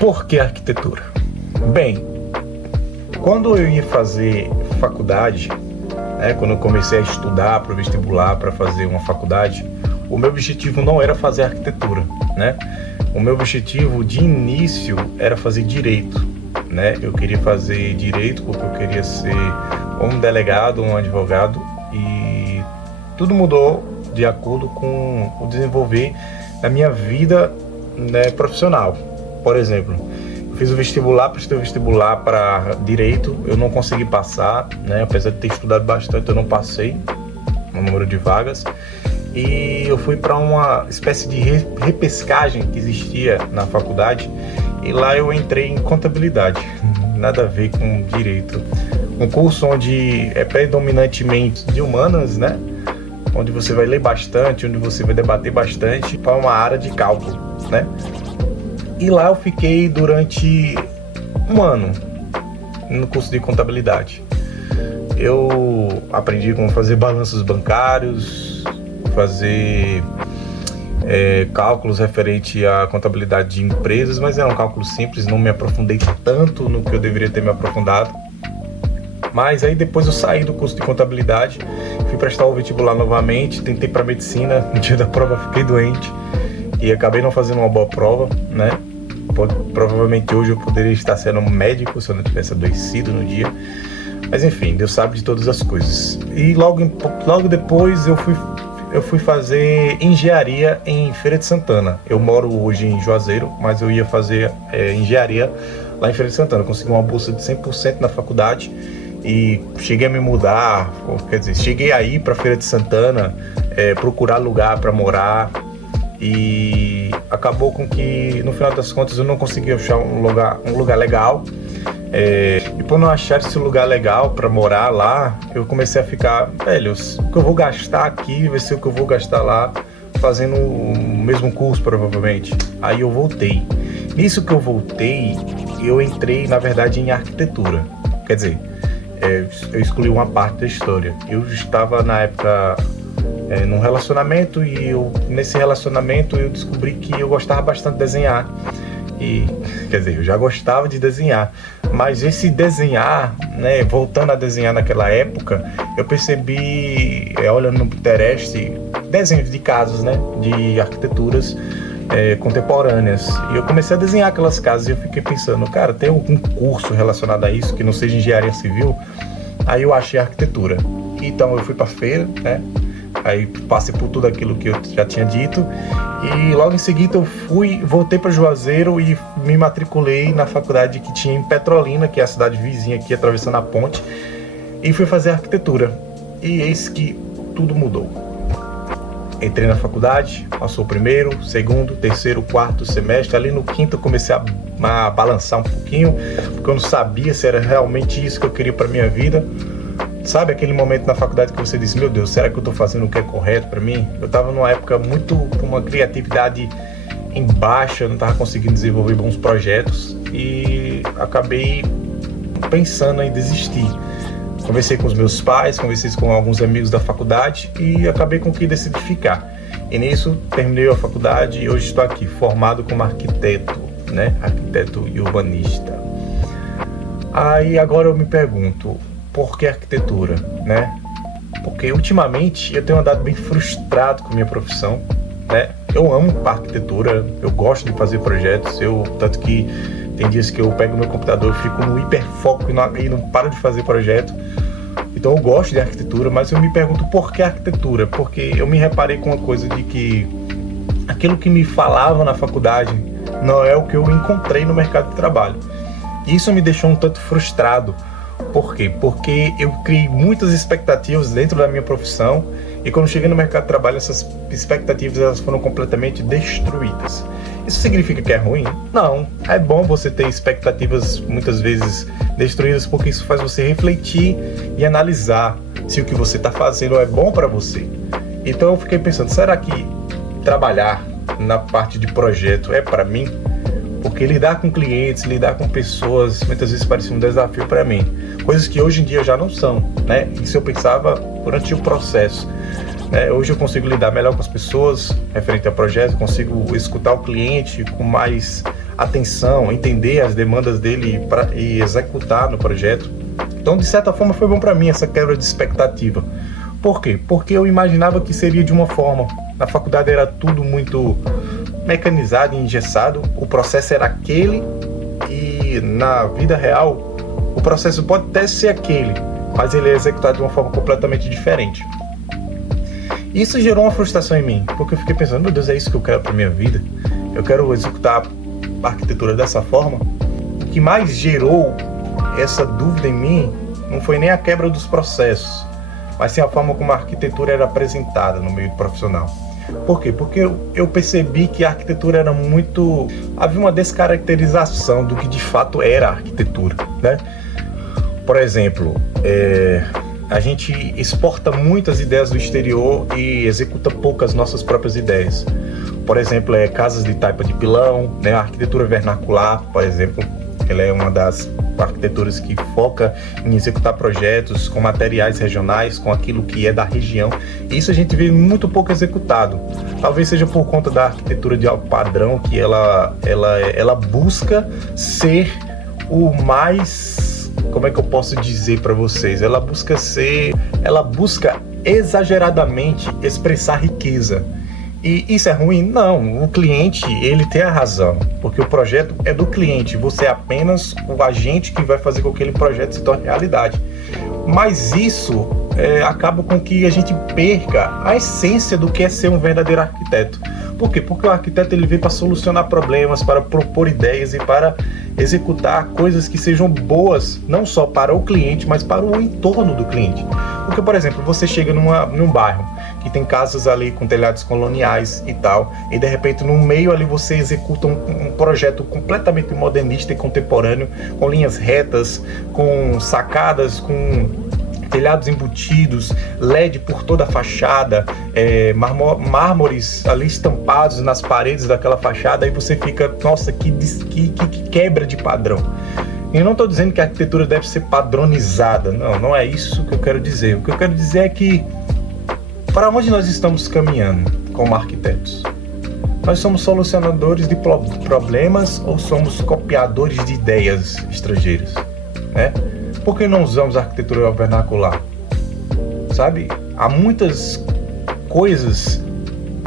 Por que arquitetura? Bem, quando eu ia fazer faculdade, quando eu comecei a estudar para o vestibular, para fazer uma faculdade, o meu objetivo não era fazer arquitetura, né? O meu objetivo de início era fazer direito, né? Eu queria fazer direito porque eu queria ser um delegado, um advogado, e tudo mudou de acordo com o desenvolver da minha vida, né, profissional. Por exemplo, eu fiz o vestibular, prestei o vestibular para direito, eu não consegui passar, né? Apesar de ter estudado bastante, eu não passei no número de vagas. E eu fui para uma espécie de repescagem que existia na faculdade, e lá eu entrei em contabilidade, nada a ver com direito. Um curso onde é predominantemente de humanas, né? Onde você vai ler bastante, onde você vai debater bastante, para uma área de cálculo, né? E lá eu fiquei durante um ano no curso de contabilidade. Eu aprendi como fazer balanços bancários, fazer cálculos referente à contabilidade de empresas, mas era um cálculo simples, não me aprofundei tanto no que eu deveria ter me aprofundado. Mas aí depois eu saí do curso de contabilidade, fui prestar o vestibular novamente, tentei para medicina, no dia da prova fiquei doente e acabei não fazendo uma boa prova, né? Provavelmente hoje eu poderia estar sendo médico se eu não tivesse adoecido no dia. Mas enfim, Deus sabe de todas as coisas. E logo depois eu fui fazer engenharia em Feira de Santana. Eu moro hoje em Juazeiro, mas eu ia fazer engenharia lá em Feira de Santana. Consegui uma bolsa de 100% na faculdade e cheguei a me mudar, quer dizer, cheguei a ir para Feira de Santana, procurar lugar para morar, e acabou com que no final das contas eu não consegui achar um lugar legal. E por não achar esse lugar legal para morar lá, eu comecei a ficar, velho, o que eu vou gastar aqui vai ser o que eu vou gastar lá, fazendo o mesmo curso provavelmente. Aí eu voltei. Nisso que eu voltei, eu entrei na verdade em arquitetura. Quer dizer, eu excluí uma parte da história. Eu estava na época num relacionamento, e nesse relacionamento eu descobri que eu gostava bastante de desenhar. E, quer dizer, eu já gostava de desenhar, mas esse desenhar, né, voltando a desenhar naquela época, eu percebi, olhando no Pinterest, desenhos de casas, né, de arquiteturas contemporâneas, e eu comecei a desenhar aquelas casas e eu fiquei pensando, cara, tem algum curso relacionado a isso que não seja engenharia civil? Aí eu achei arquitetura, então eu fui para feira, né? Aí passei por tudo aquilo que eu já tinha dito, e logo em seguida eu voltei para Juazeiro e me matriculei na faculdade que tinha em Petrolina, que é a cidade vizinha aqui, atravessando a ponte, e fui fazer arquitetura. E eis que tudo mudou. Entrei na faculdade, passou o primeiro, segundo, terceiro, quarto semestre. Ali no quinto eu comecei a balançar um pouquinho, porque eu não sabia se era realmente isso que eu queria para minha vida. Sabe aquele momento na faculdade que você diz, meu Deus, será que eu estou fazendo o que é correto para mim? Eu estava numa época muito com uma criatividade em baixa, eu não estava conseguindo desenvolver bons projetos e acabei pensando em desistir. Conversei com os meus pais, conversei com alguns amigos da faculdade e acabei com que decidi ficar. E nisso terminei a faculdade e hoje estou aqui, formado como arquiteto, né? Arquiteto e urbanista. Aí agora eu me pergunto, por que arquitetura, né? Porque ultimamente eu tenho andado bem frustrado com a minha profissão, né? Eu amo a arquitetura, eu gosto de fazer projetos, tanto que tem dias que eu pego meu computador, fico no hiperfoco e não paro de fazer projeto. Então eu gosto de arquitetura, mas eu me pergunto por que arquitetura? Porque eu me reparei com uma coisa de que aquilo que me falavam na faculdade não é o que eu encontrei no mercado de trabalho. E isso me deixou um tanto frustrado. Por quê? Porque eu criei muitas expectativas dentro da minha profissão e quando cheguei no mercado de trabalho, essas expectativas elas foram completamente destruídas. Isso significa que é ruim? Não. É bom você ter expectativas muitas vezes destruídas porque isso faz você refletir e analisar se o que você está fazendo é bom para você. Então eu fiquei pensando, será que trabalhar na parte de projeto é para mim? Porque lidar com clientes, lidar com pessoas, muitas vezes parecia um desafio para mim. Coisas que hoje em dia já não são, né? Isso eu pensava durante o processo. Hoje eu consigo lidar melhor com as pessoas referente ao projeto, consigo escutar o cliente com mais atenção, entender as demandas dele e executar no projeto. Então, de certa forma, foi bom para mim essa quebra de expectativa. Por quê? Porque eu imaginava que seria de uma forma. Na faculdade era tudo muito mecanizado e engessado, o processo era aquele, e na vida real o processo pode até ser aquele, mas ele é executado de uma forma completamente diferente. Isso gerou uma frustração em mim, porque eu fiquei pensando, meu Deus, é isso que eu quero para minha vida? Eu quero executar a arquitetura dessa forma? O que mais gerou essa dúvida em mim não foi nem a quebra dos processos, mas sim a forma como a arquitetura era apresentada no meio profissional. Por quê? Porque eu percebi que a arquitetura era muito... havia uma descaracterização do que de fato era a arquitetura, né? Por exemplo, a gente exporta muitas ideias do exterior e executa poucas nossas próprias ideias. Por exemplo, casas de taipa de pilão, né? A arquitetura vernacular, por exemplo, ela é uma das arquiteturas que foca em executar projetos com materiais regionais, com aquilo que é da região. E isso a gente vê muito pouco executado. Talvez seja por conta da arquitetura de alto padrão, que ela busca ser o mais... como é que eu posso dizer para vocês? Ela busca exageradamente expressar riqueza. E isso é ruim? Não, o cliente, ele tem a razão, porque o projeto é do cliente, você é apenas o agente que vai fazer com que aquele projeto se torne realidade. Mas isso acaba com que a gente perca a essência do que é ser um verdadeiro arquiteto. Por quê? Porque o arquiteto ele veio para solucionar problemas, para propor ideias e para executar coisas que sejam boas, não só para o cliente, mas para o entorno do cliente. Porque, por exemplo, você chega num bairro que tem casas ali com telhados coloniais e tal, e de repente no meio ali você executa um projeto completamente modernista e contemporâneo, com linhas retas, com sacadas, com telhados embutidos, LED por toda a fachada, mármores ali estampados nas paredes daquela fachada, aí você fica, nossa, que quebra de padrão. Eu não estou dizendo que a arquitetura deve ser padronizada, não é isso que eu quero dizer. O que eu quero dizer é que para onde nós estamos caminhando como arquitetos? Nós somos solucionadores de problemas ou somos copiadores de ideias estrangeiras, né? Por que não usamos a arquitetura vernacular? Sabe? Há muitas coisas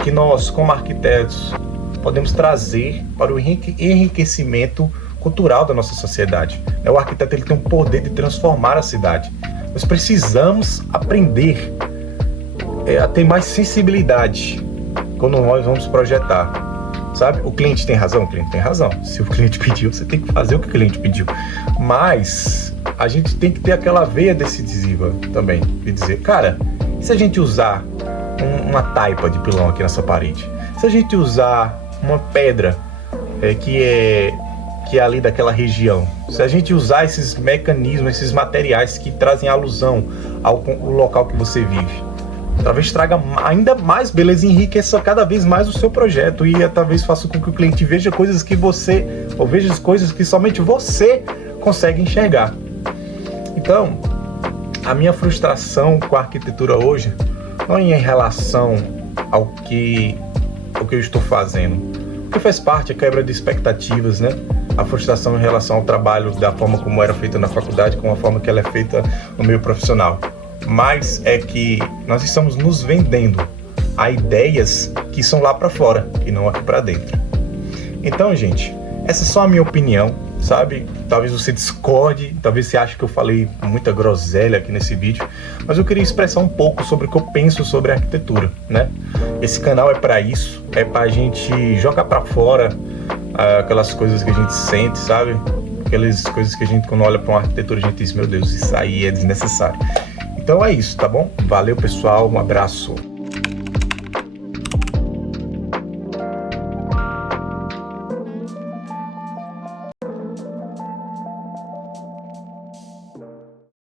que nós, como arquitetos, podemos trazer para o enriquecimento cultural da nossa sociedade. O arquiteto ele tem o poder de transformar a cidade. Nós precisamos aprender a ter mais sensibilidade quando nós vamos projetar, sabe? O cliente tem razão? O cliente tem razão. Se o cliente pediu, você tem que fazer o que o cliente pediu. Mas a gente tem que ter aquela veia decisiva também, de dizer, cara, e se a gente usar uma taipa de pilão aqui nessa parede? Se a gente usar uma pedra que é ali daquela região, se a gente usar esses mecanismos, esses materiais que trazem alusão ao local que você vive, talvez traga ainda mais beleza e enriqueça cada vez mais o seu projeto e talvez faça com que o cliente veja coisas que você, ou veja coisas que somente você consegue enxergar. Então, a minha frustração com a arquitetura hoje não é em relação ao que eu estou fazendo, porque faz parte a quebra de expectativas, né? A frustração em relação ao trabalho da forma como era feita na faculdade com a forma que ela é feita no meio profissional. Mas é que nós estamos nos vendendo a ideias que são lá para fora e não aqui para dentro. Então, gente, essa é só a minha opinião, sabe? Talvez você discorde, talvez você ache que eu falei muita groselha aqui nesse vídeo, mas eu queria expressar um pouco sobre o que eu penso sobre a arquitetura, né? Esse canal é para isso, é para a gente jogar para fora aquelas coisas que a gente sente, sabe? Aquelas coisas que a gente, quando olha para uma arquitetura, a gente diz, meu Deus, isso aí é desnecessário. Então é isso, tá bom? Valeu, pessoal, um abraço.